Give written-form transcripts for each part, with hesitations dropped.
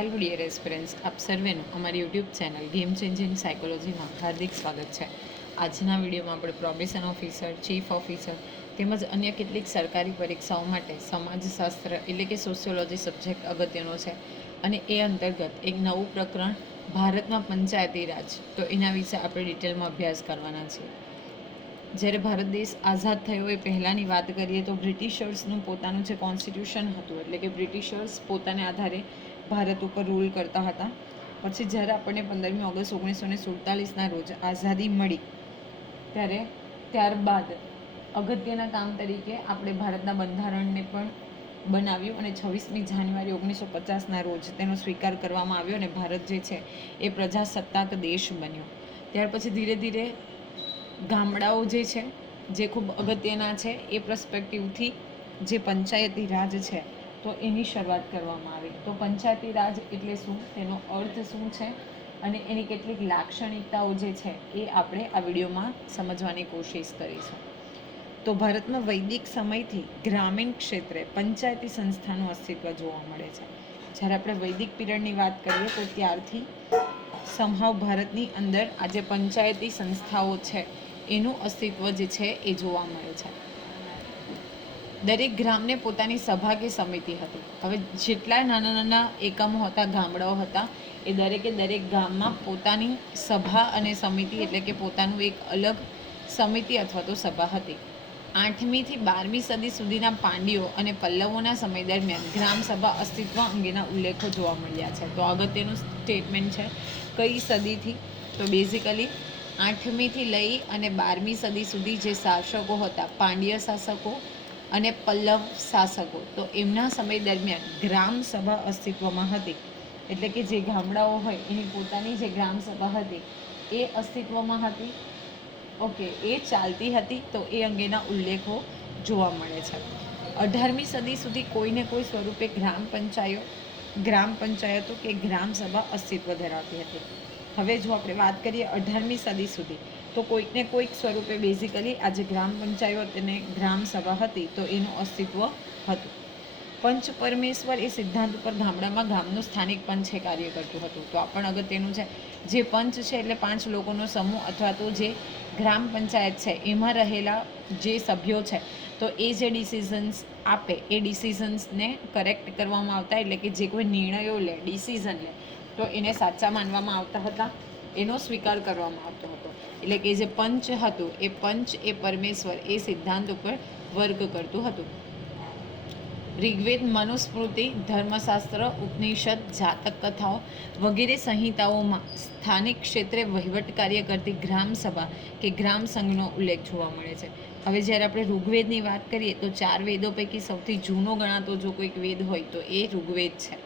Hello dear aspirants, આપ સર્વેનું અમારી YouTube channel game changing સાયકોલોજીમાં હાર્દિક સ્વાગત છે. આજના વિડીયોમાં આપણે પ્રોબેશન ઓફિસર, ચીફ ઓફિસર તેમજ અન્ય કેટલીક સરકારી પરીક્ષાઓ માટે સમાજશાસ્ત્ર એટલે કે સોશિયોલોજી સબ્જેક્ટ અગત્યનો છે અને એ અંતર્ગત એક નવું પ્રકરણ ભારતમાં પંચાયતી રાજ, તો એના વિશે આપણે ડિટેલમાં અભ્યાસ કરવાના છીએ. જ્યારે ભારત દેશ આઝાદ થયો એ પહેલાંની વાત કરીએ તો બ્રિટિશર્સનું પોતાનું જે કોન્સ્ટિટ્યુશન હતું, એટલે કે બ્રિટિશર્સ પોતાને આધારે ભારત ઉપર રૂલ કરતા હતા. પછી જ્યારે આપણને 15મી ઓગસ્ટ 1947ના રોજ આઝાદી મળી ત્યારે ત્યારબાદ અગત્યના કામ તરીકે આપણે ભારતના બંધારણને પણ બનાવ્યું અને 26મી જાન્યુઆરી 1950ના રોજ તેનો સ્વીકાર કરવામાં આવ્યો અને ભારત જે છે એ પ્રજાસત્તાક દેશ બન્યો. ત્યાર પછી ધીરે ધીરે ગામડાઓ જે છે જે ખૂબ અગત્યના છે એ પર્સપેક્ટિવથી જે પંચાયતી રાજ છે તો એની શરૂઆત કરવામાં આવી. તો પંચાયતી રાજ એટલે શું, તેનો અર્થ શું છે અને એની કેટલીક લાક્ષણિકતાઓ જે છે એ આપણે આ વિડીયોમાં સમજવાની કોશિશ કરીશું. તો ભારતમાં વૈદિક સમયથી ગ્રામીણ ક્ષેત્રે પંચાયતી સંસ્થાનું અસ્તિત્વ જોવા મળે છે. જ્યારે આપણે વૈદિક પીરિયડની વાત કરીએ તો ત્યારથી સમહાવ ભારતની અંદર આ જે પંચાયતી સંસ્થાઓ છે એનું અસ્તિત્વ જે છે એ જોવા મળે છે. દરેક ગ્રામને પોતાની સભા કે સમિતિ હતી. હવે જેટલા નાના નાના એકમો હતા, ગામડાઓ હતા, એ દરેકે દરેક ગામમાં પોતાની સભા અને સમિતિ એટલે કે પોતાનું એક અલગ સમિતિ અથવા તો સભા હતી. 8મી થી 12મી સદી સુધીના પાંડ્યો અને પલ્લવોના સમય દરમિયાન ગ્રામસભા અસ્તિત્વ અંગેના ઉલ્લેખો જોવા મળ્યા છે. તો અગત્યનું સ્ટેટમેન્ટ છે કઈ સદીથી, તો બેઝિકલી 8મી થી લઈ અને 12મી સદી સુધી જે શાસકો હતા, પાંડ્ય શાસકો અને પલ્લવ શાસકો, તો એમના સમય દરમિયાન ગ્રામસભા અસ્તિત્વમાં હતી. એટલે કે જે ગામડાઓ હોય એની પોતાની જે ગ્રામસભા હતી એ અસ્તિત્વમાં હતી. ઓકે, એ ચાલતી હતી. તો એ અંગેના ઉલ્લેખો જોવા મળે છે. 18મી સદી સુધી કોઈને કોઈ સ્વરૂપે ગ્રામ પંચાયતો કે ગ્રામસભા અસ્તિત્વ ધરાવતી હતી. હવે જો આપણે વાત કરીએ 18મી સદી સુધી, તો કોઈકને કોઈક સ્વરૂપે બેઝિકલી આજે ગ્રામ પંચાયત અને ગ્રામસભા હતી તો એનું અસ્તિત્વ હતું. પંચ પરમેશ્વર એ સિદ્ધાંત ઉપર ગામડામાં ગામનું સ્થાનિક પંચ એ કાર્ય કરતું હતું. તો આ પણ અગત્યનું છે. જે પંચ છે એટલે 5 લોકોનો સમૂહ અથવા તો જે ગ્રામ પંચાયત છે એમાં રહેલા જે સભ્યો છે તો એ જે ડિસિઝન્સ આપે એ ડિસિઝન્સને કરેક્ટ કરવામાં આવતા, એટલે કે જે કોઈ નિર્ણયો લે, ડિસિઝન લે તો એને સાચા માનવામાં આવતા હતા, એનો સ્વીકાર કરવામાં આવતો હતો. એટલે કે જે પંચ હતું એ પંચ એ પરમેશ્વર એ સિદ્ધાંત ઉપર વર્ક કરતું હતું. ઋગ્વેદ, મનુસ્મૃતિ, ધર્મશાસ્ત્ર, ઉપનિષદ, જાતક કથાઓ વગેરે સંહિતાઓમાં સ્થાનિક ક્ષેત્રે વહીવટ કાર્ય કરતી ગ્રામસભા કે ગ્રામ સંઘનો ઉલ્લેખ જોવા મળે છે. હવે જ્યારે આપણે ઋગ્વેદની વાત કરીએ તો 4 વેદો પૈકી સૌથી જૂનો ગણાતો જો કોઈક વેદ હોય તો એ ઋગ્વેદ છે.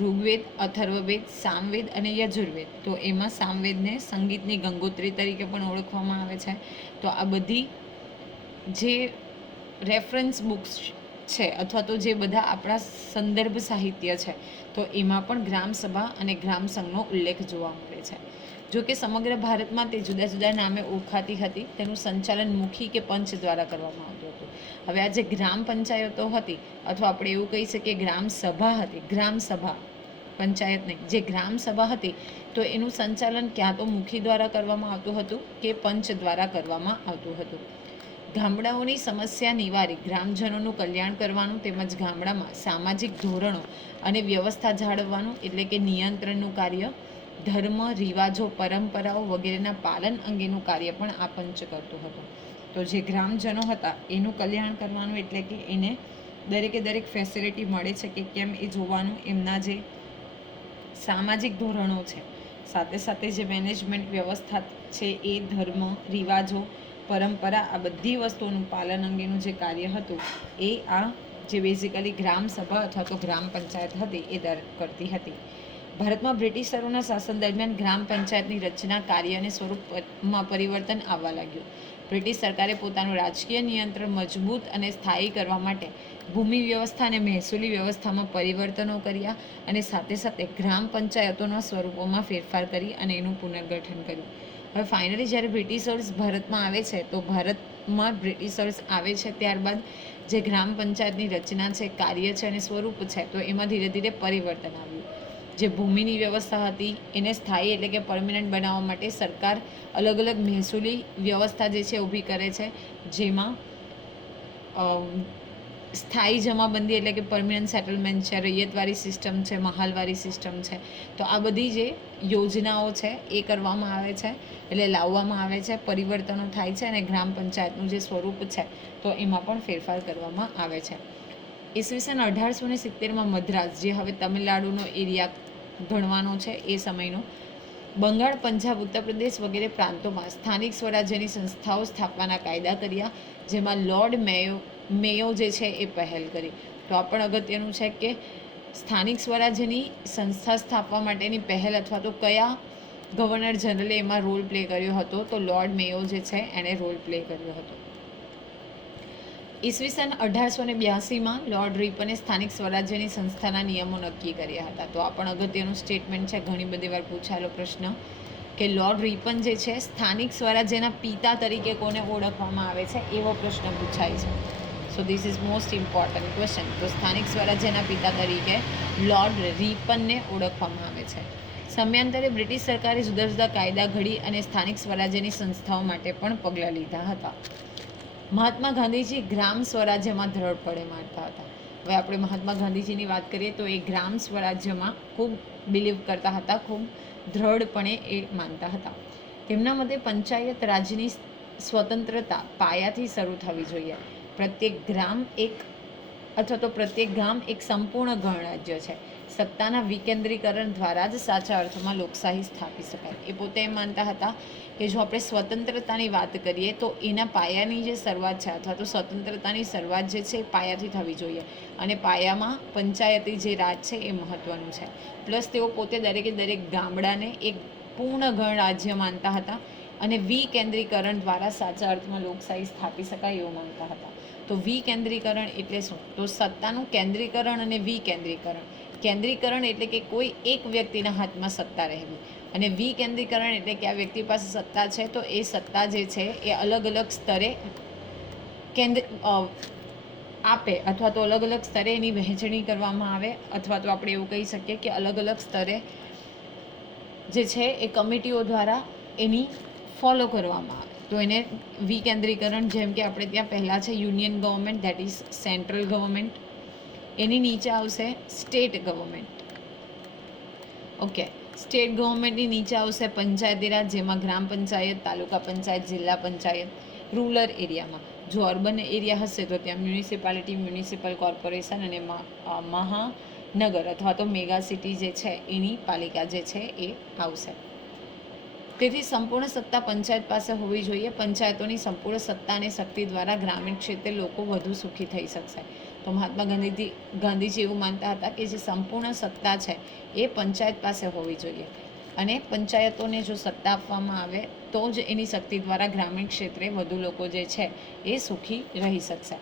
ઋગ્વેદ, અથર્વવેદ, સામવેદ અને યજુર્વેદ. તો એમાં સામવેદને સંગીતની ગંગોત્રી તરીકે પણ ઓળખવામાં આવે છે. તો આ બધી જે રેફરન્સ બુક્સ છે અથવા તો જે બધા આપણા સંદર્ભ સાહિત્ય છે તો એમાં પણ ગ્રામસભા અને ગ્રામસંઘનો ઉલ્લેખ જોવા મળે છે. જો કે સમગ્ર ભારતમાં તે જુદા જુદા નામે ઓળખાતી હતી. તેનું સંચાલન મુખી કે પંચ દ્વારા કરવામાં આવતું હતું. હવે આ જે ગ્રામ પંચાયતો હતી અથવા આપણે એવું કહી શકીએ ગ્રામસભા હતી, ગ્રામસભા પંચાયત નહીં, જે ગ્રામસભા હતી તો એનું સંચાલન ક્યાં તો મુખી દ્વારા કરવામાં આવતું હતું કે પંચ દ્વારા કરવામાં આવતું હતું. ગામડાઓની સમસ્યા નિવારી ગ્રામજનોનું કલ્યાણ કરવાનું તેમજ ગામડામાં સામાજિક ધોરણો અને વ્યવસ્થા જાળવવાનું એટલે કે નિયંત્રણનું કાર્ય, ધર્મ, રિવાજો, પરંપરાઓ વગેરેના પાલન અંગેનું કાર્ય પણ આ પંચ કરતું હતું. તો જે ગ્રામજનો હતા એનું કલ્યાણ કરવાનું એટલે કે એને દરેકે દરેક ફેસિલિટી મળે છે કે કેમ એ જોવાનું, એમના જે સામાજિક ધોરણો છે સાથે સાથે જે મેનેજમેન્ટ વ્યવસ્થા છે એ ધર્મ, રિવાજો, પરંપરા આ બધી વસ્તુઓનું પાલન અંગેનું જે કાર્ય હતું એ આ જે બેઝિકલી ગ્રામસભા અથવા તો ગ્રામ પંચાયત હતી એ કરતી હતી. ભારતમાં બ્રિટિશરોના શાસન દરમિયાન ગ્રામ પંચાયતની રચના, કાર્ય અને સ્વરૂપમાં પરિવર્તન આવવા લાગ્યું. બ્રિટિશ સરકારે પોતાનું રાજકીય નિયંત્રણ મજબૂત અને સ્થાયી કરવા માટે ભૂમિ વ્યવસ્થા અને મહેસૂલી વ્યવસ્થામાં પરિવર્તનો કર્યા અને સાથે સાથે ગ્રામ પંચાયતોના સ્વરૂપોમાં ફેરફાર કરી અને એનું પુનર્ગઠન કર્યું. હવે ફાઇનલી જ્યારે બ્રિટિશર્સ ભારતમાં આવે છે તો ભારતમાં બ્રિટિશર્સ આવે છે ત્યારબાદ જે ગ્રામ પંચાયતની રચના છે, કાર્ય છે અને સ્વરૂપ છે, તો એમાં ધીરે ધીરે પરિવર્તન આવ્યું. જે ભૂમિની વ્યવસ્થા હતી એને સ્થાયી એટલે કે પરમનન્ટ બનાવવા માટે સરકાર અલગ અલગ મહેસૂલી વ્યવસ્થા જે છે ઊભી કરે છે, જેમાં સ્થાયી જમાબંધી એટલે કે પરમનન્ટ સેટલમેન્ટ છે, રૈયતવારી સિસ્ટમ છે, મહાલવારી સિસ્ટમ છે. તો આ બધી જે યોજનાઓ છે એ કરવામાં આવે છે, એટલે લાવવામાં આવે છે, પરિવર્તનો થાય છે અને ગ્રામ પંચાયતનું જે સ્વરૂપ છે તો એમાં પણ ફેરફાર કરવામાં આવે છે. ઈસવીસન 1870માં મદ્રાસ, જે હવે તમિલનાડુનો એરિયા ગણવાનો છે એ સમયનો, બંગાળ, પંજાબ, ઉત્તર પ્રદેશ વગેરે પ્રાંતોમાં સ્થાનિક સ્વરાજ્યની સંસ્થાઓ સ્થાપવાના કાયદા કર્યા, જેમાં લોર્ડ મેયો જે છે એ પહેલ કરી. તો આ પણ અગત્યનું છે કે સ્થાનિક સ્વરાજ્યની સંસ્થા સ્થાપવા માટેની પહેલ અથવા તો કયા ગવર્નર જનરલે એમાં રોલ પ્લે કર્યો હતો, તો લોર્ડ મેયો જે છે એણે રોલ પ્લે કર્યો હતો. ઈસવીસન 1882માં લોર્ડ રિપને સ્થાનિક સ્વરાજ્યની સંસ્થાના નિયમો નક્કી કર્યા હતા. તો આ પણ અગત્યનું સ્ટેટમેન્ટ છે, ઘણી બધી વાર પૂછાયેલો પ્રશ્ન કે લોર્ડ રિપન જે છે સ્થાનિક સ્વરાજ્યના પિતા તરીકે કોને ઓળખવામાં આવે છે, એવો પ્રશ્ન પૂછાય છે. So this is most important question. તો સ્થાનિક સ્વરાજ્યના પિતા તરીકે લોર્ડ રિપનને ઓળખવામાં આવે છે. સમયાંતરે બ્રિટિશ સરકારે જુદા જુદા કાયદા ઘડી અને સ્થાનિક સ્વરાજ્યની સંસ્થાઓ માટે પણ પગલાં લીધા હતા. મહાત્મા ગાંધીજી ગ્રામ સ્વરાજ્યમાં દ્રઢપણે માનતા હતા. હવે આપણે મહાત્મા ગાંધીજીની વાત કરીએ તો એ ગ્રામ સ્વરાજ્યમાં ખૂબ બિલીવ કરતા હતા, ખૂબ દ્રઢપણે એ માનતા હતા. તેમના મતે પંચાયત રાજની સ્વતંત્રતા પાયાથી શરૂ થવી જોઈએ. પ્રત્યેક ગામ એક સંપૂર્ણ ગણરાજ્ય છે. સત્તાના વિકેન્દ્રીકરણ દ્વારા જ સાચા અર્થમાં લોકશાહી સ્થાપી શકાય. એ પોતે એમ માનતા હતા કે જો આપણે સ્વતંત્રતાની વાત કરીએ તો એના પાયાની જે શરૂઆત છે અથવા તો સ્વતંત્રતાની શરૂઆત જે છે એ પાયાથી થવી જોઈએ, અને પાયામાં પંચાયતી જે રાજ છે એ મહત્ત્વનું છે. પ્લસ તેઓ પોતે દરેકે દરેક ગામડાને એક પૂર્ણ ગણરાજ્ય માનતા હતા અને વિકેન્દ્રીકરણ દ્વારા સાચા અર્થમાં લોકશાહી સ્થાપી શકાય એવું માનતા હતા. તો વિકેન્દ્રીકરણ એટલે શું? તો સત્તાનું કેન્દ્રીકરણ અને વિકેન્દ્રીકરણ. કેન્દ્રીકરણ એટલે કે કોઈ એક વ્યક્તિના હાથમાં સત્તા રહેવી, અને વિકેન્દ્રીકરણ એટલે કે આ વ્યક્તિ પાસે સત્તા છે તો એ સત્તા જે છે એ અલગ અલગ સ્તરે આપે અથવા તો અલગ અલગ સ્તરે એની વહેંચણી કરવામાં આવે, અથવા તો આપણે એવું કહી શકીએ કે અલગ અલગ સ્તરે જે છે એ કમિટીઓ દ્વારા એની ફોલો કરવામાં આવે. તો એને વિકેન્દ્રીકરણ, જેમ કે આપણે ત્યાં પહેલાં છે union government, that is central government. એની નીચે આવશે સ્ટેટ ગવર્મેન્ટ. ઓકે, સ્ટેટ ગવર્મેન્ટની નીચે આવશે પંચાયતી રાજ, જેમાં ગ્રામ પંચાયત, તાલુકા પંચાયત, જિલ્લા પંચાયત. રૂરલ એરિયામાં, જો અર્બન એરિયા હશે તો ત્યાં મ્યુનિસિપાલિટી, મ્યુનિસિપલ કોર્પોરેશન અને મહાનગર અથવા તો મેગા સિટી જે છે એની પાલિકા જે છે એ આવશે. તેથી સંપૂર્ણ સત્તા પંચાયત પાસે હોવી જોઈએ. પંચાયતોની સંપૂર્ણ સત્તા અને શક્તિ દ્વારા ગ્રામીણ ક્ષેત્રે લોકો વધુ સુખી થઈ શકશે. તો મહાત્મા ગાંધીજી એવું માનતા હતા કે જે સંપૂર્ણ સત્તા છે એ પંચાયત પાસે હોવી જોઈએ, અને પંચાયતોને જો સત્તા આપવામાં આવે તો જ એની શક્તિ દ્વારા ગ્રામીણ ક્ષેત્રે વધુ લોકો જે છે એ સુખી રહી શકશે.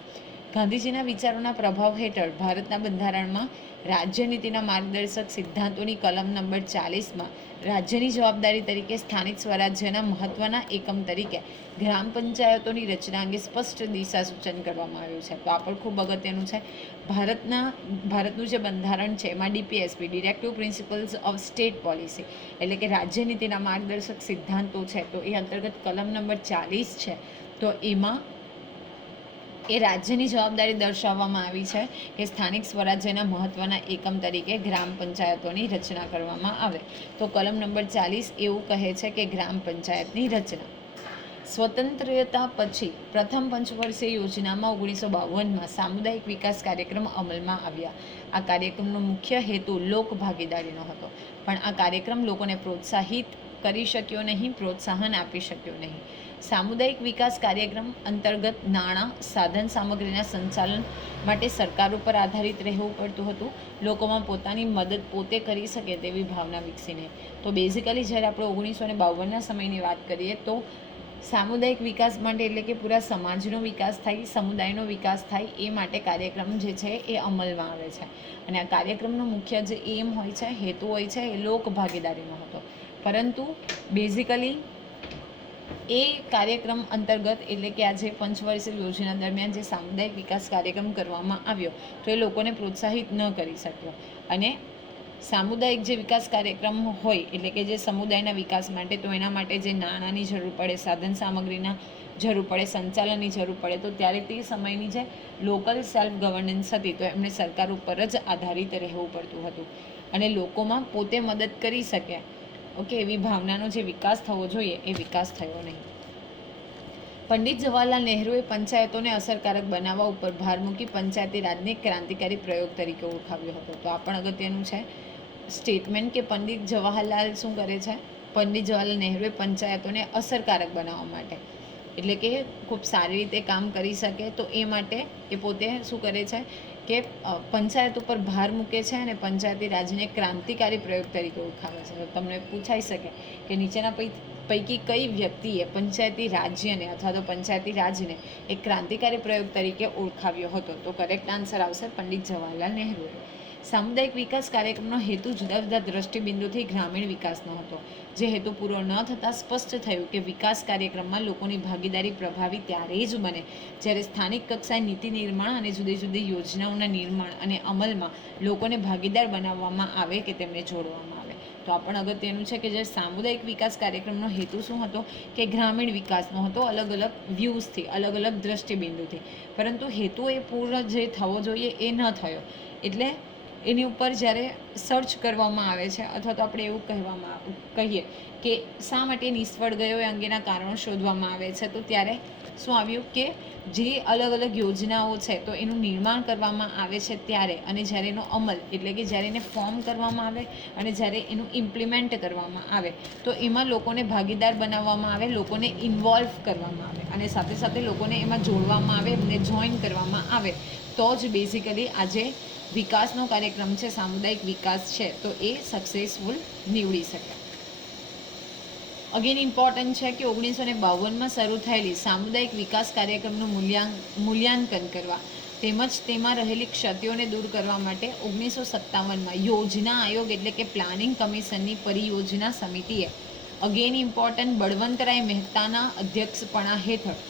ગાંધીજીના વિચારોના પ્રભાવ હેઠળ ભારતના બંધારણમાં રાજ્યનીતિના માર્ગદર્શક સિદ્ધાંતોની કલમ નંબર 40માં રાજ્યની જવાબદારી તરીકે સ્થાનિક સ્વરાજ્યના મહત્ત્વના એકમ તરીકે ગ્રામ પંચાયતોની રચના અંગે સ્પષ્ટ દિશા સૂચન કરવામાં આવ્યું છે. તો આ પણ ખૂબ અગત્યનું છે. ભારતનું જે બંધારણ છે એમાં DPSP, directive principles of state policy, એટલે કે રાજ્યનીતિના માર્ગદર્શક સિદ્ધાંતો છે, તો એ અંતર્ગત કલમ નંબર 40 છે. તો એમાં એ રાજ્યની જવાબદારી દર્શાવવામાં આવી છે કે સ્થાનિક સ્વરાજ્યના મહત્ત્વના એકમ તરીકે ગ્રામ પંચાયતોની રચના કરવામાં આવે. તો કલમ નંબર 40 એવું કહે છે કે ગ્રામ પંચાયતની રચના. સ્વતંત્રતા પછી પ્રથમ પંચવર્ષીય યોજનામાં 1952માં સામુદાયિક વિકાસ કાર્યક્રમ અમલમાં આવ્યા. આ કાર્યક્રમનો મુખ્ય હેતુ લોક ભાગીદારીનો હતો, પણ આ કાર્યક્રમ લોકોને પ્રોત્સાહિત કરી શક્યો નહીં, પ્રોત્સાહન આપી શક્યો નહીં. સામુદાયિક વિકાસ કાર્યક્રમ અંતર્ગત નાણાં, સાધન સામગ્રીના સંચાલન માટે સરકાર ઉપર આધારિત રહેવું પડતું હતું. લોકોમાં પોતાની મદદ પોતે કરી શકે તેવી ભાવના વિકસીને. તો બેઝિકલી જ્યારે આપણે 1952ના સમયની વાત કરીએ તો સામુદાયિક વિકાસ માટે એટલે કે પૂરા સમાજનો વિકાસ થાય, સમુદાયનો વિકાસ થાય, એ માટે કાર્યક્રમ જે છે એ અમલમાં આવે છે. અને આ કાર્યક્રમનો મુખ્ય જે એમ હોય છે, હેતુ હોય છે, એ લોક ભાગીદારીનો હતો. પરંતુ બેઝિકલી એ કાર્યક્રમ અંતર્ગત એટલે કે આ જે પંચવર્ષીય યોજના દરમિયાન જે સામુદાયિક વિકાસ કાર્યક્રમ કરવામાં આવ્યો તો એ લોકોને પ્રોત્સાહિત ન કરી શક્યો. અને સામુદાયિક જે વિકાસ કાર્યક્રમ હોય એટલે કે જે સમુદાયના વિકાસ માટે, તો એના માટે જે નાણાંની જરૂર પડે, સાધન સામગ્રીના જરૂર પડે, સંચાલનની જરૂર પડે, તો ત્યારે તે સમયની જે લોકલ સેલ્ફ ગવર્નન્સ હતી તો એમને સરકાર ઉપર જ આધારિત રહેવું પડતું હતું અને લોકોમાં પોતે મદદ કરી શકે ઓકે એવી ભાવનાનો જે વિકાસ થવો જોઈએ એ વિકાસ થયો નહીં. પંડિત જવાહરલાલ નહેરુએ પંચાયતોને અસરકારક બનાવવા ઉપર ભાર મૂકી પંચાયતી રાજને ક્રાંતિકારી પ્રયોગ તરીકે ઓળખાવ્યો હતો. તો આ પણ અગત્યનું છે સ્ટેટમેન્ટ કે પંડિત જવાહરલાલ શું કરે છે, પંડિત જવાહરલાલ નહેરુએ પંચાયતોને અસરકારક બનાવવા માટે એટલે કે ખૂબ સારી રીતે કામ કરી શકે તો એ માટે એ પોતે શું કરે છે કે પંચાયત ઉપર ભાર મૂકે છે અને પંચાયતી રાજને ક્રાંતિકારી પ્રયોગ તરીકે ઓળખાવે છે. તો તમને પૂછાઈ શકે કે નીચેના પૈકી કઈ વ્યક્તિએ પંચાયતી રાજ્યને અથવા તો પંચાયતી રાજને એક ક્રાંતિકારી પ્રયોગ તરીકે ઓળખાવ્યો હતો? તો કરેક્ટ આન્સર આવશે પંડિત જવાહરલાલ નહેરુએ. સામુદાયિક વિકાસ કાર્યક્રમનો હેતુ જુદા જુદા દ્રષ્ટિબિંદુથી ગ્રામીણ વિકાસનો હતો. જે હેતુ પૂરો ન થતાં સ્પષ્ટ થયું કે વિકાસ કાર્યક્રમમાં લોકોની ભાગીદારી પ્રભાવી ત્યારે જ બને જ્યારે સ્થાનિક કક્ષાએ નીતિ નિર્માણ અને જુદી જુદી યોજનાઓના નિર્માણ અને અમલમાં લોકોને ભાગીદાર બનાવવામાં આવે કે તેમને જોડવામાં આવે. તો આ પણ અગત્યનું છે કે જે સામુદાયિક વિકાસ કાર્યક્રમનો હેતુ શું હતો કે ગ્રામીણ વિકાસનો હતો, અલગ અલગ વ્યૂઝથી, અલગ અલગ દ્રષ્ટિબિંદુથી, પરંતુ હેતુ એ પૂર્ણ જે થવો જોઈએ એ ન થયો. એટલે એની ઉપર જ્યારે સર્ચ કરવામાં આવે છે અથવા તો આપણે એવું કહીએ કે શા માટે નિષ્ફળ ગયો એ અંગેના કારણો શોધવામાં આવે છે તો ત્યારે શું આવ્યું કે જે અલગ અલગ યોજનાઓ છે તો એનું નિર્માણ કરવામાં આવે છે ત્યારે અને જ્યારે એનો અમલ એટલે કે જ્યારે એને ફોર્મ કરવામાં આવે અને જ્યારે એનું ઇમ્પ્લિમેન્ટ કરવામાં આવે તો એમાં લોકોને ભાગીદાર બનાવવામાં આવે, લોકોને ઇન્વોલ્વ કરવામાં આવે અને સાથે સાથે લોકોને એમાં જોડવામાં આવે, એમને જોઈન કરવામાં આવે તો જ બેઝિકલી આજે વિકાસનો કાર્યક્રમ છે, સામુદાયિક વિકાસ છે તો એ સક્સેસફુલ નીવડી શકે. અગેન ઇમ્પોર્ટન્ટ છે કે 1952માં શરૂ થયેલી સામુદાયિક વિકાસ કાર્યક્રમનું મૂલ્યાંકન કરવા તેમજ તેમાં રહેલી ક્ષતિઓને દૂર કરવા માટે 1957માં યોજના આયોગ એટલે કે પ્લાનિંગ કમિશનની પરિયોજના સમિતિએ અગેન ઇમ્પોર્ટન્ટ બળવંતરાય મહેતાના અધ્યક્ષપણા હેઠળ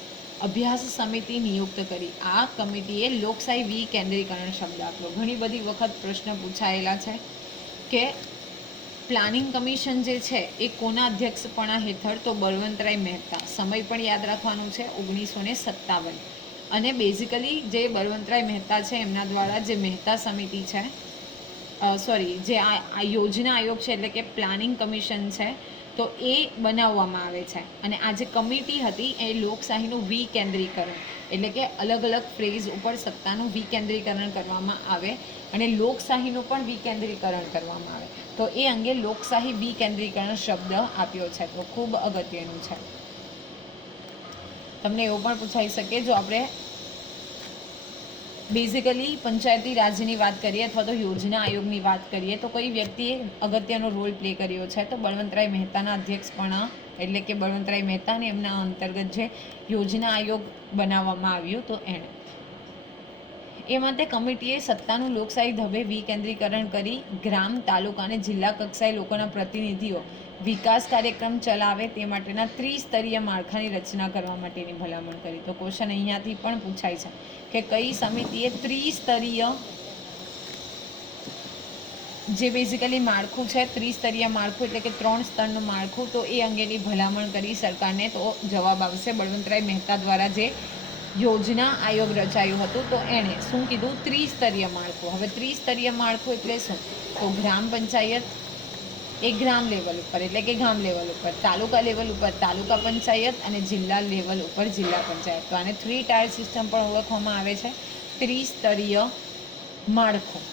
અભ્યાસ સમિતિ નિયુક્ત કરી. આ કમિટીએ લોકશાહી વિકેન્દ્રીકરણ શબ્દ આપ્યો. ઘણી બધી વખત પ્રશ્ન પૂછાયેલા છે કે પ્લાનિંગ કમિશન જે છે એ કોના અધ્યક્ષપણા હેઠળ? તો બળવંતરાય મહેતા. સમય પણ યાદ રાખવાનું છે 1957. અને બેઝિકલી જે બળવંતરાય મહેતા છે એમના દ્વારા જે મહેતા સમિતિ છે જે આ યોજના આયોગ છે એટલે કે પ્લાનિંગ કમિશન છે તો એ બનાવવામાં આવે છે. અને આ જે કમિટી હતી એ લોકશાહીનું વિકેન્દ્રીકરણ એટલે કે અલગ અલગ ફ્રેઝ ઉપર સત્તાનું વિકેન્દ્રીકરણ કરવામાં આવે અને લોકશાહીનું પણ વિકેન્દ્રીકરણ કરવામાં આવે તો એ અંગે લોકશાહી વિકેન્દ્રીકરણ શબ્દ આપ્યો છે. તો ખૂબ અગત્યનું છે. તમને એવું પણ પૂછાઈ શકે જો આપણે બેઝિકલી પંચાયતી રાજની વાત કરીએ અથવા તો યોજના આયોગની વાત કરીએ તો કઈ વ્યક્તિએ અગત્યનો રોલ પ્લે કર્યો છે? તો બળવંતરાય મહેતાના અધ્યક્ષપણા એટલે કે બળવંતરાય મહેતાને એમના અંતર્ગત જે યોજના આયોગ બનાવવામાં આવ્યું તો એણે એ માટે કમિટીએ સત્તાનું લોકશાહી ઢબે વિકેન્દ્રીકરણ કરી ગ્રામ, તાલુકા અને જિલ્લા કક્ષાએ લોકોના પ્રતિનિધિઓ વિકાસ કાર્યક્રમ ચલાવે તે માટેના ત્રિસ્તરીય માળખાની રચના કરવા માટેની ભલામણ કરી. તો ક્વેશ્ચન અહીંયાથી પણ પૂછાય છે કે કઈ સમિતિએ ત્રિસ્તરીય જે બેઝિકલી માળખું છે, ત્રિસ્તરીય માળખું એટલે કે 3 સ્તરનું માળખું, તો એ અંગેની ભલામણ કરી સરકારને? તો જવાબ આવશે બળવંતરાય મહેતા દ્વારા જે યોજના આયોગ રચાયું હતું તો એણે શું કીધું? ત્રિસ્તરીય માળખું. હવે ત્રિસ્તરીય માળખું એટલે શું? તો ગ્રામ પંચાયત એ ગ્રામ લેવલ ઉપર એટલે કે ગામ લેવલ ઉપર, તાલુકા લેવલ ઉપર તાલુકા પંચાયત અને જિલ્લા લેવલ ઉપર જિલ્લા પંચાયત. તો આને 3 ટાયર સિસ્ટમ પણ ઓળખવામાં આવે છે, ત્રિસ્તરીય માળખું.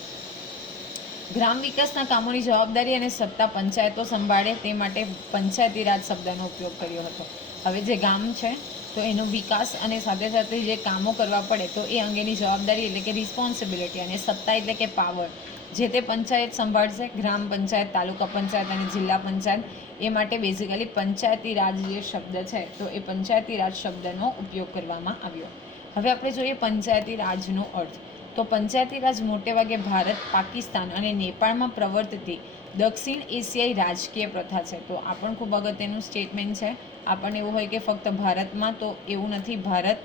ગ્રામ વિકાસના કામોની જવાબદારી અને સત્તા પંચાયતો સંભાળે તે માટે પંચાયતી રાજ શબ્દનો ઉપયોગ કર્યો હતો. હવે જે ગામ છે તો એનો વિકાસ અને સાથે સાથે જે કામો કરવા પડે તો એ અંગેની જવાબદારી એટલે કે રિસ્પોન્સિબિલિટી અને સત્તા એટલે કે પાવર જે તે પંચાયત સંભાળશે. ગ્રામ પંચાયત, તાલુકા પંચાયત અને જિલ્લા પંચાયત એ માટે બેઝિકલી પંચાયતી રાજ જે શબ્દ છે તો એ પંચાયતી રાજ શબ્દનો ઉપયોગ કરવામાં આવ્યો. હવે આપણે જોઈએ પંચાયતી રાજનો અર્થ. તો પંચાયતી રાજ મોટે ભાગે ભારત, પાકિસ્તાન અને નેપાળમાં પ્રવર્તતી દક્ષિણ એશિયાઈ રાજકીય પ્રથા છે. તો આ પણ ખૂબ અગત્યનું સ્ટેટમેન્ટ છે. આપણને એવું હોય કે ફક્ત ભારતમાં, તો એવું નથી. ભારત,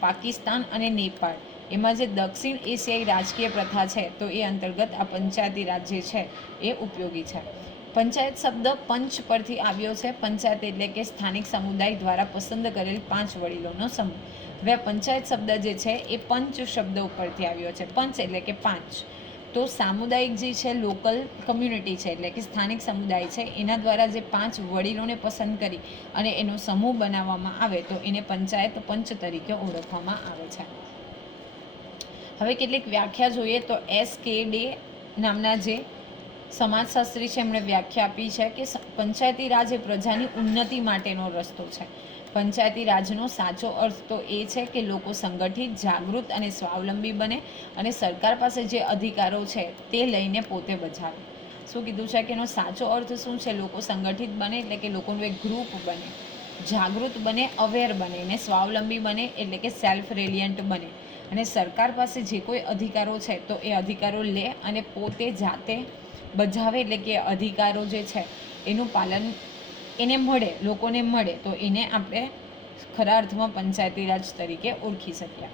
પાકિસ્તાન અને નેપાળ એમાં જે દક્ષિણ એશિયાઈ રાજકીય પ્રથા છે તો એ અંતર્ગત આ પંચાયતી રાજ જે છે એ ઉપયોગી છે. પંચાયત શબ્દ પંચ પરથી આવ્યો છે. પંચાયત એટલે કે સ્થાનિક સમુદાય દ્વારા પસંદ કરેલ 5 વડીલોનો સમૂહ. હવે પંચાયત શબ્દ જે છે એ પંચ શબ્દ ઉપરથી આવ્યો છે. પંચ એટલે કે 5. તો સામુદાયિક જે છે, લોકલ કમ્યુનિટી છે એટલે કે સ્થાનિક સમુદાય છે, એના દ્વારા જે 5 વડીલોને પસંદ કરી અને એનો સમૂહ બનાવવામાં આવે તો એને પંચાયત પંચ તરીકે ઓળખવામાં આવે છે. હવે કેટલીક વ્યાખ્યા જોઈએ તો S.K. ડે નામના જે સમાજશાસ્ત્રી છે એમણે વ્યાખ્યા આપી છે કે પંચાયતી રાજ એ પ્રજાની ઉન્નતિ માટેનો રસ્તો છે. પંચાયતી રાજનો સાચો અર્થ તો એ છે કે લોકો સંગઠિત, જાગૃત અને સ્વાવલંબી બને અને સરકાર પાસે જે અધિકારો છે તે લઈને પોતે બજાવે. શું કીધું છે કે એનો સાચો અર્થ શું છે? લોકો સંગઠિત બને એટલે કે લોકોનું એક ગ્રુપ બને, જાગૃત બને, અવેર બને, ને સ્વાવલંબી બને એટલે કે સેલ્ફ રિલિયન્ટ બને, અને સરકાર પાસે જે કોઈ અધિકારો છે તો એ અધિકારો લે અને પોતે જાતે બજાવે એટલે કે અધિકારો જે છે એનું પાલન એને મળે, લોકોને મળે, તો એને આપણે ખરા અર્થમાં પંચાયતી રાજ તરીકે ઓળખી શકીએ.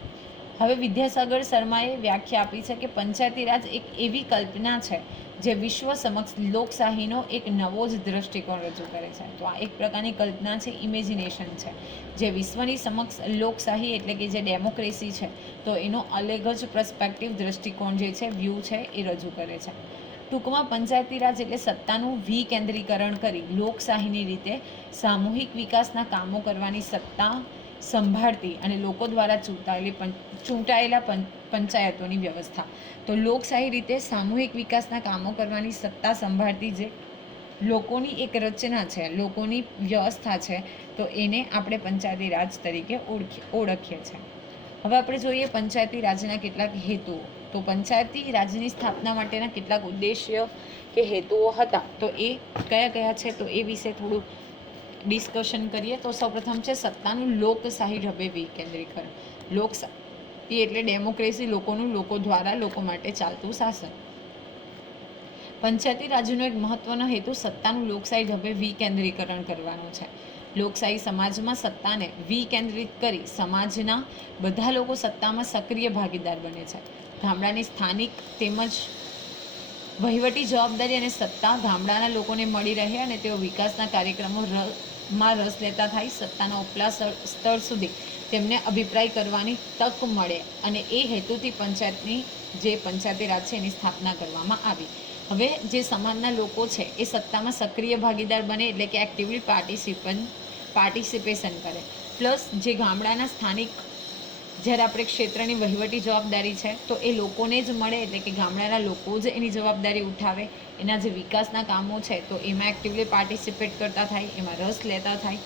હવે વિદ્યાસાગર શર્માએ વ્યાખ્યા આપી છે કે પંચાયતી રાજ એક એવી કલ્પના છે જે વિશ્વ સમક્ષ લોકશાહીનો એક નવો જ દ્રષ્ટિકોણ રજૂ કરે છે. તો આ એક પ્રકારની કલ્પના છે, ઇમેજિનેશન છે, જે વિશ્વની સમક્ષ લોકશાહી એટલે કે જે ડેમોક્રેસી છે તો એનો અલગ જ પર્સપેક્ટિવ, દ્રષ્ટિકોણ જે છે, વ્યૂ છે એ રજૂ કરે છે. ટૂંકમાં પંચાયતી રાજ એટલે સત્તાનું વિકેન્દ્રીકરણ કરી લોકશાહીની રીતે સામૂહિક વિકાસના કામો કરવાની સત્તા સંભાળતી અને લોકો દ્વારા ચૂંટાયેલા પંચાયતોની વ્યવસ્થા. તો લોકશાહી રીતે સામૂહિક વિકાસના કામો કરવાની સત્તા સંભાળતી જે લોકોની એક રચના છે, લોકોની વ્યવસ્થા છે, તો એને આપણે પંચાયતી રાજ તરીકે ઓળખીએ છીએ. હવે આપણે જોઈએ પંચાયતી રાજના કેટલાક હેતુઓ. તો પંચાયતી રાજની સ્થાપના માટેના કેટલાક ઉદ્દેશ્ય કે હેતુઓ હતા, તો એ કયા કયા છે તો એ વિશે થોડું ડિસ્કશન કરીએ. તો સૌપ્રથમ છે સત્તાનું લોકશાહી ઢબે વિકેન્દ્રીકરણ. લોકશાહી એટલે ડેમોક્રેસી, લોકોનું, લોકો દ્વારા, લોકો માટે ચાલતું શાસન. પંચાયતી રાજનો એક મહત્વનો હેતુ સત્તાનું લોકશાહી ઢબે વિકેન્દ્રીકરણ કરવાનો છે. લોકશાહી સમાજમાં સત્તાને વિકેન્દ્રિત કરી સમાજના બધા લોકો સત્તામાં સક્રિય ભાગીદાર બને છે. ગામડાની સ્થાનિક તેમજ વહીવટી જવાબદારી અને સત્તા ગામડાના લોકોને મળી રહે અને તેઓ વિકાસના કાર્યક્રમોમાં રસ લેતા થાય. સત્તાના ઉપલા સ્તર સુધી તેમને અભિપ્રાય કરવાની તક મળે અને એ હેતુથી પંચાયતી રાજ છે એની સ્થાપના કરવામાં આવી. હવે જે સમાજના લોકો છે એ સત્તામાં સક્રિય ભાગીદાર બને એટલે કે એક્ટિવલી પાર્ટિસિપેશન કરે. પ્લસ જે ગામડાના સ્થાનિક, જ્યારે આપણે ક્ષેત્રની વહીવટી જવાબદારી છે તો એ લોકોને જ મળે એટલે કે ગામડાના લોકો જ એની જવાબદારી ઉઠાવે. એના જે વિકાસના કામો છે તો એમાં એક્ટિવલી પાર્ટિસિપેટ કરતા થાય, એમાં રસ લેતા થાય.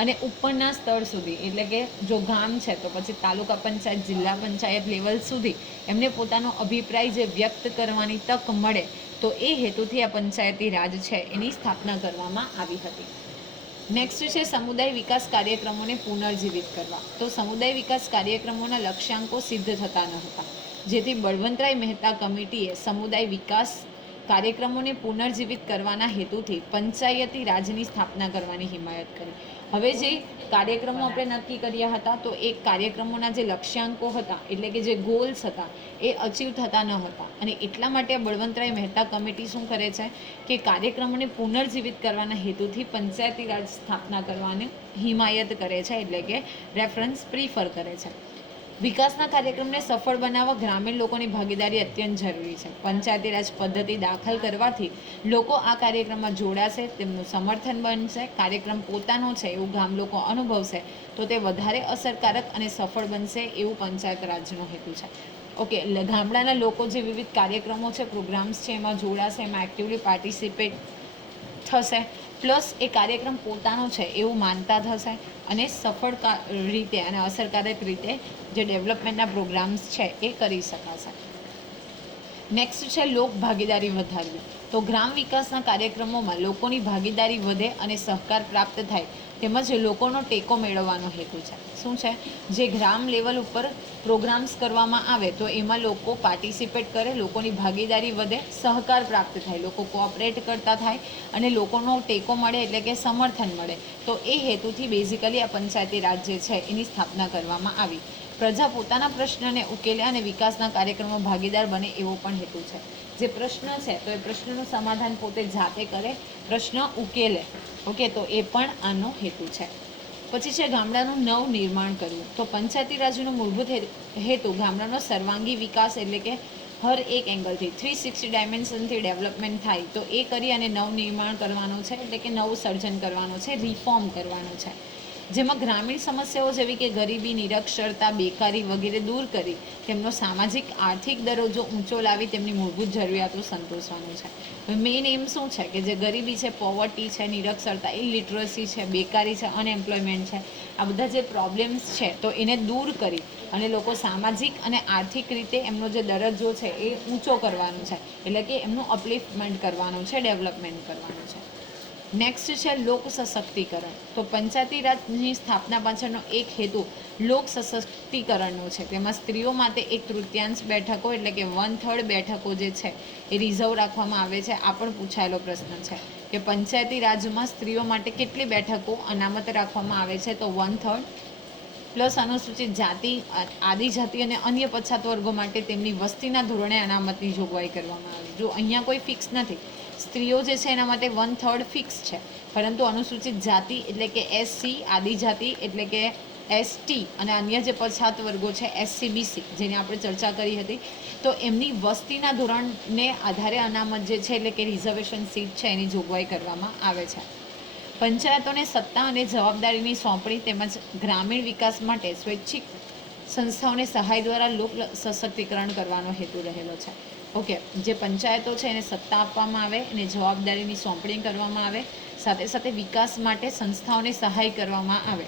અને ઉપરના સ્તર સુધી એટલે કે જો ગામ છે તો પછી તાલુકા પંચાયત, જિલ્લા પંચાયત લેવલ સુધી એમને પોતાનો અભિપ્રાય જે વ્યક્ત કરવાની તક મળે, તો એ હેતુથી આ પંચાયતી રાજ છે એની સ્થાપના કરવામાં આવી હતી. નેક્સ્ટ છે સમુદાય વિકાસ કાર્યક્રમોને પુનર્જીવિત કરવા. તો સમુદાય વિકાસ કાર્યક્રમોના લક્ષ્યાંકો સિદ્ધ થતા ન હતા, જેથી બળવંતરાય મહેતા કમિટીએ સમુદાય વિકાસ કાર્યક્રમોને પુનર્જીવિત કરવાના હેતુથી પંચાયતી રાજની સ્થાપના કરવાની હિમાયત કરી. હવે જે કાર્યક્રમો આપણે નક્કી કર્યા હતા તો એ કાર્યક્રમોના જે લક્ષ્યાંકો હતા એટલે કે જે ગોલ્સ હતા એ અચીવ થતા ન હતા, અને એટલા માટે બળવંતરાય મહેતા કમિટી શું કરે છે કે કાર્યક્રમોને પુનર્જીવિત કરવાના હેતુથી પંચાયતી રાજ સ્થાપના કરવાની હિમાયત કરે છે એટલે કે રેફરન્સ પ્રિફર કરે છે. વિકાસના કાર્યક્રમને સફળ બનાવવા ગ્રામીણ લોકોની ભાગીદારી અત્યંત જરૂરી છે. પંચાયતી રાજ પદ્ધતિ દાખલ કરવાથી લોકો આ કાર્યક્રમમાં જોડાશે, તેમનું સમર્થન બનશે, કાર્યક્રમ પોતાનો છે એવું ગામ લોકો અનુભવશે, તો તે વધારે અસરકારક અને સફળ બનશે એવું પંચાયત રાજનો હેતુ છે. ઓકે, એટલે ગામડાના લોકો જે વિવિધ કાર્યક્રમો છે, પ્રોગ્રામ્સ છે એમાં જોડાશે, એમાં એક્ટિવલી પાર્ટિસિપેટ થશે, પ્લસ એ કાર્યક્રમ પોતાનો છે એવું માનતા થશે અને સફળ રીતે અને અસરકારક રીતે જે ડેવલપમેન્ટના પ્રોગ્રામ્સ છે એ કરી શકાશે. નેક્સ્ટ છે લોક ભાગીદારી વધારવી. તો ગ્રામ વિકાસના કાર્યક્રમોમાં લોકોની ભાગીદારી વધે અને સહકાર પ્રાપ્ત થાય તેમજ લોકોનો ટેકો મેળવવાનો હેતુ છે. શું છે? જે ગ્રામ લેવલ ઉપર પ્રોગ્રામ્સ કરવામાં આવે તો એમાં લોકો પાર્ટિસિપેટ કરે, લોકોની ભાગીદારી વધે, સહકાર પ્રાપ્ત થાય, લોકો કોઓપરેટ કરતા થાય અને લોકોનો ટેકો મળે એટલે કે સમર્થન મળે. તો એ હેતુથી બેઝિકલી આ પંચાયતી રાજ જે છે એની સ્થાપના કરવામાં આવી. પ્રજા પોતાના પ્રશ્નને ઉકેલે અને વિકાસના કાર્યક્રમમાં ભાગીદાર બને એવો પણ હેતુ છે. જે પ્રશ્ન છે તો એ પ્રશ્નનું સમાધાન પોતે જાતે કરે, પ્રશ્ન ઉકેલે. ઓકે, તો એ પણ આનો હેતુ છે. પછી છે ગામડાનું નવનિર્માણ કરવું. તો પંચાયતી રાજનો મૂળભૂત હેતુ ગામડાનો સર્વાંગી વિકાસ એટલે કે હર એક એંગલથી 360 ડાયમેન્શનથી ડેવલપમેન્ટ થાય તો એ કરી અને નવનિર્માણ કરવાનું છે, એટલે કે નવું સર્જન કરવાનું છે, રિફોર્મ કરવાનું છે. જેમાં ગ્રામીણ સમસ્યાઓ જેવી કે ગરીબી, નિરક્ષરતા, બેકારી વગેરે દૂર કરી તેમનો સામાજિક આર્થિક દરજ્જો ઊંચો લાવી તેમની મૂળભૂત જરૂરિયાતો સંતોષવાનું છે. મેઇન એમ શું છે કે જે ગરીબી છે, પોવર્ટી છે, નિરક્ષરતા, ઇલિટરસી છે, બેકારી છે, અનએમ્પ્લોયમેન્ટ છે, આ બધા જે પ્રોબ્લેમ્સ છે તો એને દૂર કરી અને લોકો સામાજિક અને આર્થિક રીતે એમનો જે દરજ્જો છે એ ઊંચો કરવાનો છે, એટલે કે એમનું અપલિફ્ટમેન્ટ કરવાનું છે, ડેવલપમેન્ટ કરવાનું છે. નેક્સ્ટ છે લોક સશક્તિકરણ. તો પંચાયતી રાજની સ્થાપના પાછળનો એક હેતુ લોક સશક્તિકરણનો છે. તેમાં સ્ત્રીઓ માટે 1/3 બેઠકો એટલે કે 1/3 બેઠકો જે છે એ રિઝર્વ રાખવામાં આવે છે. આ પણ પૂછાયેલો પ્રશ્ન છે કે પંચાયતી રાજમાં સ્ત્રીઓ માટે કેટલી બેઠકો અનામત રાખવામાં આવે છે, તો 1/3 પ્લસ અનુસૂચિત જાતિ, આદિજાતિ અને અન્ય પછાત વર્ગો માટે તેમની વસ્તીના ધોરણે અનામતની જોગવાઈ કરવામાં આવે. જો અહીંયા કોઈ ફિક્સ નથી, સ્ત્રીઓ જે છે એના માટે 1/3 ફિક્સ છે, પરંતુ અનુસૂચિત જાતિ એટલે કે SC, આદિજાતિ એટલે કે ST અને અન્ય જે પછાત વર્ગો છે SC, BC જેની આપણે ચર્ચા કરી હતી, તો એમની વસ્તીના ધોરણને આધારે અનામત જે છે એટલે કે રિઝર્વેશન સીટ છે એની જોગવાઈ કરવામાં આવે છે. પંચાયતોને સત્તા અને જવાબદારીની સોંપણી તેમજ ગ્રામીણ વિકાસ માટે સ્વૈચ્છિક સંસ્થાઓને સહાય દ્વારા લોક સશક્તિકરણ કરવાનો હેતુ રહેલો છે. ઓકે, જે પંચાયતો છે એને સત્તા આપવામાં આવે અને જવાબદારીની સોંપણી કરવામાં આવે, સાથે સાથે વિકાસ માટે સંસ્થાઓને સહાય કરવામાં આવે.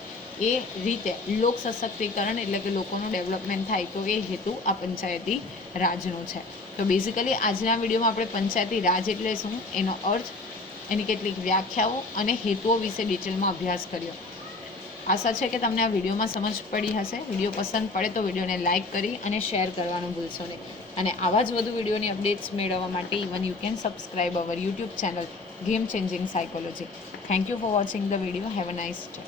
એ રીતે લોક સશક્તિકરણ એટલે કે લોકોનું ડેવલપમેન્ટ થાય તો એ હેતુ આ પંચાયતી રાજનો છે. તો બેઝિકલી આજના વિડીયોમાં આપણે પંચાયતી રાજ એટલે શું, એનો અર્થ, એની કેટલીક વ્યાખ્યાઓ અને હેતુઓ વિશે ડિટેલમાં અભ્યાસ કર્યો. આશા છે કે તમને આ વિડીયોમાં સમજ પડી હશે. વિડીયો પસંદ પડે તો વિડીયોને લાઇક કરી અને શેર કરવાનું ભૂલશો નહીં. અને આવા જ વધુ વિડીયોની અપડેટ્સ મેળવવા માટે even you can subscribe our YouTube channel game changing psychology. Thank you for watching the video. Have a nice day.